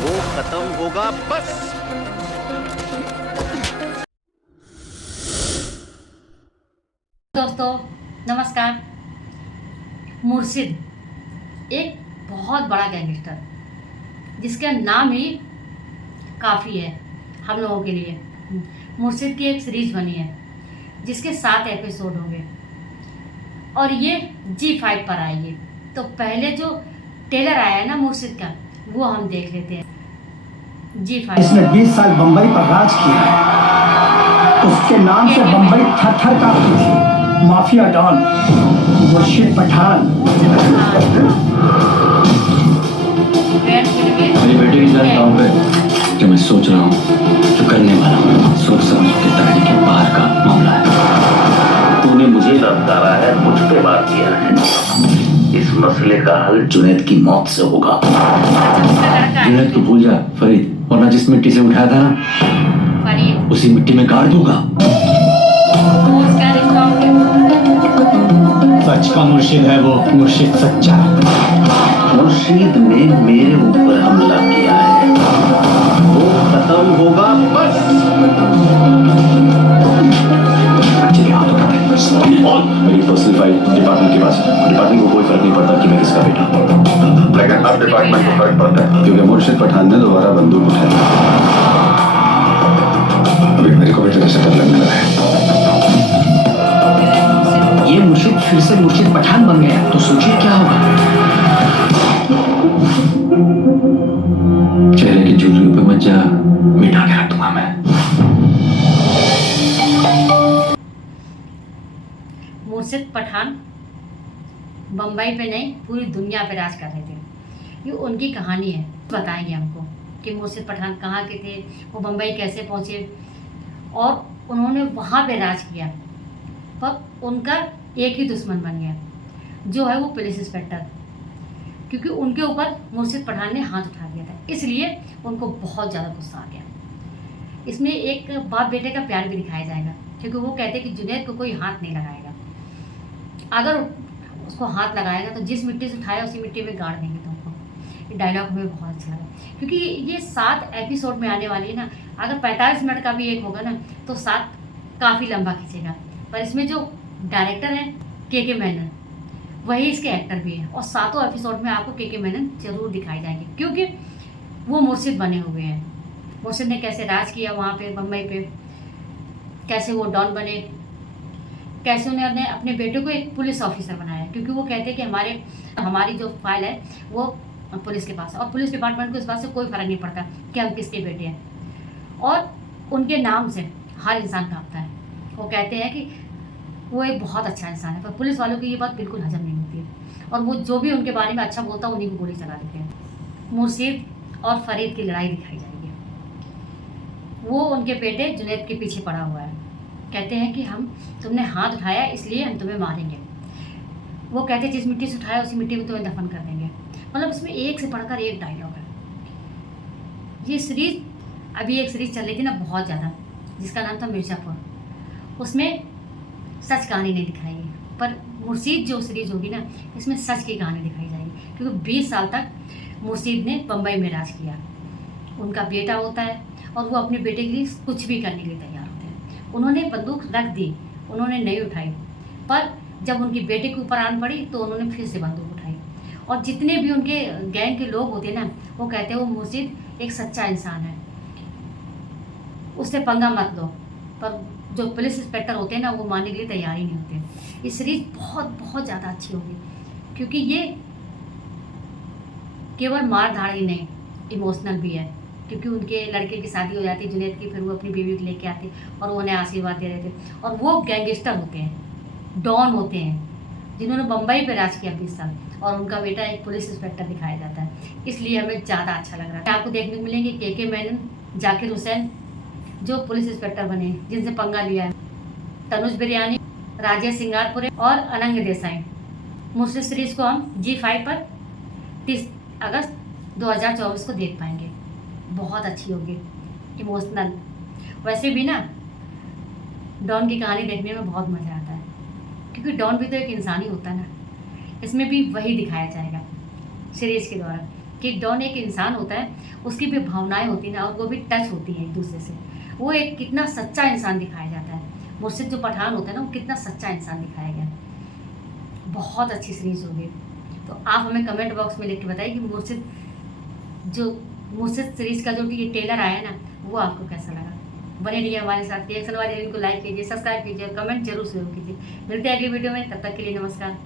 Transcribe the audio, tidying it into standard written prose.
वो खत्म होगा बस। दोस्तों नमस्कार। मुर्शिद एक बहुत बड़ा गैंगस्टर जिसका नाम ही काफ़ी है हम लोगों के लिए। मुर्शिद की एक सीरीज बनी है जिसके 7 एपिसोड होंगे और ये G5 पर आएगी। तो पहले जो ट्रेलर आया है ना मुर्शिद का, वो हम देख लेते हैं। G5 इसने 20 साल बंबई पर राज किया है। उसके नाम से बंबई थर थर कांपती थी। माफिया डॉन, मुर्शिद पठान। मेरी बेटी की जान काम पे जो मैं सोच रहा हूँ, जो करने वाला हूँ, सोच समझ के दायरे के बाहर का मामला है। तूने मुझे ललकारा है, मुझ पे वार किया है। इस मसले का हल जुनैद की मौत से होगा। जुनैद को भूल जा फरीद, वरना जिस मिट्टी से उठाया था ना, उसी मिट्टी में गाड़ दूंगा। सच का मुर्शिद है वो, मुर्शिद सच्चा। मुर्शीद ने मेरे ऊपर हमला किया है, वो खत्म होगा बस। बच्चे के हाथ उठाते हैं और मेरी पर्सनल फाइल डिपार्टमेंट के पास है। डिपार्टमेंट को कोई फर्क नहीं पड़ता कि मैं किसका बेटा हूँ, लेकिन अब डिपार्टमेंट को फर्क पड़ता है क्योंकि मुर्शिद पठान ने दोबारा बंदूक उठाई। अभी मेरे को भी तेरे से डर लगने लगा है। ये मुर्शिद फिर से मुर्शिद पठान बन गया तो सोचिए क्या होगा। चेहरे की झुर्रियों पे मत जा, मिटा के रख दूंगा मैं। मुर्शिद पठान बम्बई पे नहीं पूरी दुनिया पे राज कर रहे थे। ये उनकी कहानी है, बताएंगे हमको कि मुर्शिद पठान कहाँ के थे, वो बम्बई कैसे पहुँचे और उन्होंने वहाँ पे राज किया। पर उनका एक ही दुश्मन बन गया जो है वो पुलिस इंस्पेक्टर, क्योंकि उनके ऊपर मुर्शिद पठान ने हाथ उठा दिया था, इसलिए उनको बहुत ज़्यादा गुस्सा आ गया। इसमें एक बाप बेटे का प्यार भी दिखाया जाएगा, क्योंकि वो कहते हैं कि जुनैद को कोई हाथ नहीं लगाएगा। अगर उसको हाथ लगाएगा तो जिस मिट्टी से उठाया उसी मिट्टी में गाड़ देंगे तुमको। ये डायलॉग हमें बहुत अच्छा लगा, क्योंकि ये 7 एपिसोड में आने वाली है ना। अगर 45 मिनट का भी एक होगा ना तो 7 काफ़ी लंबा खींचेगा। पर इसमें जो डायरेक्टर हैं के मेनन, वही इसके एक्टर भी हैं और 7 एपिसोड में आपको के मेनन जरूर दिखाई जाएंगे, क्योंकि वो मुर्शिद बने हुए हैं। मुर्शिद ने कैसे राज किया वहाँ पे बम्बई पे, कैसे वो डॉन बने, कैसे उन्होंने अपने बेटे को एक पुलिस ऑफिसर बनाया, क्योंकि वो कहते हैं कि हमारी जो फाइल है वो पुलिस के पास है और पुलिस डिपार्टमेंट को इस बात से कोई फर्क नहीं पड़ता कि हम किसके बेटे हैं। और उनके नाम से हर इंसान कांपता है। वो कहते हैं कि वो एक बहुत अच्छा इंसान है, पर पुलिस वालों की ये बात बिल्कुल हजम नहीं होती है और वो जो भी उनके बारे में अच्छा बोलता है उन्हीं को गोली चला देते हैं। मुर्शिद और फरीद की लड़ाई दिखाई जाएगी। वो उनके बेटे जुनैद के पीछे पड़ा हुआ है, कहते हैं कि हम तुमने हाथ उठाया इसलिए हम तुम्हें मारेंगे। वो कहते हैं जिस मिट्टी से उठाया उसी मिट्टी में तुम्हें दफन कर देंगे। मतलब इसमें एक से बढ़कर एक डायलॉग है। ये सीरीज अभी एक सीरीज चल रही थी ना बहुत ज़्यादा, जिसका नाम था मिर्ज़ापुर। उसमें सच कहानी नहीं दिखाई है, पर मुर्शिद जो सीरीज होगी ना इसमें सच की कहानी दिखाई जाएगी, क्योंकि 20 साल तक मुर्शिद ने बम्बई में राज किया। उनका बेटा होता है और वो अपने बेटे के लिए कुछ भी करने के लिए तैयार होते हैं। उन्होंने बंदूक रख दी, उन्होंने नहीं उठाई, पर जब उनकी बेटे के ऊपर आन पड़ी तो उन्होंने फिर से बंदूक उठाई। और जितने भी उनके गैंग के लोग होते हैं ना, वो कहते हैं वो मुर्शिद एक सच्चा इंसान है, उससे पंगा मत लो। पर जो पुलिस इंस्पेक्टर होते हैं ना, वो मानने के लिए तैयार ही नहीं होते। ये सीरीज बहुत बहुत ज़्यादा अच्छी होगी, क्योंकि ये केवल मार धाड़ ही नहीं, इमोशनल भी है। क्योंकि उनके लड़के की शादी हो जाती है जुनैद की, फिर वो अपनी बीवी को लेके आते और वो उन्हें आशीर्वाद दे रहे थे। और वो गैंगस्टर होते हैं, डॉन होते हैं, जिन्होंने बम्बई पे राज किया 20 साल, और उनका बेटा एक पुलिस इंस्पेक्टर दिखाया जाता है, इसलिए हमें ज़्यादा अच्छा लग रहा है। आपको देखने को मिलेंगे के मेनन, जाकिर हुसैन जो पुलिस इंस्पेक्टर बने, जिनसे पंगा लिया है, तनुज बिरयानी, राजेश सिंगारपुरे और अनंग देसाई। मुर्शिद सीरीज को हम G5 पर 30 अगस्त 2024 को देख पाएंगे। बहुत अच्छी होगी, इमोशनल। वैसे भी ना डॉन की कहानी देखने में बहुत मज़ा आता है, क्योंकि डॉन भी तो एक इंसान ही होता है ना। इसमें भी वही दिखाया जाएगा सीरीज के द्वारा, कि डॉन एक इंसान होता है, उसकी भी भावनाएं होती हैं ना, और वो भी टच होती हैं एक दूसरे से। वो एक कितना सच्चा इंसान दिखाया जाता है। मुर्शिद जो पठान होता है ना, वो कितना सच्चा इंसान दिखाया गया। बहुत अच्छी सीरीज होगी। तो आप हमें कमेंट बॉक्स में लिख के बताइए कि मुर्शिद सीरीज़ का जो ये ट्रेलर आया है ना, वो आपको कैसा लगा। बने रहिए हमारे साथ, रिएक्शन वाले इनको लाइक कीजिए, सब्सक्राइब कीजिए, कमेंट जरूर कीजिए। मिलते हैं अगली वीडियो में, तब तक के लिए नमस्कार।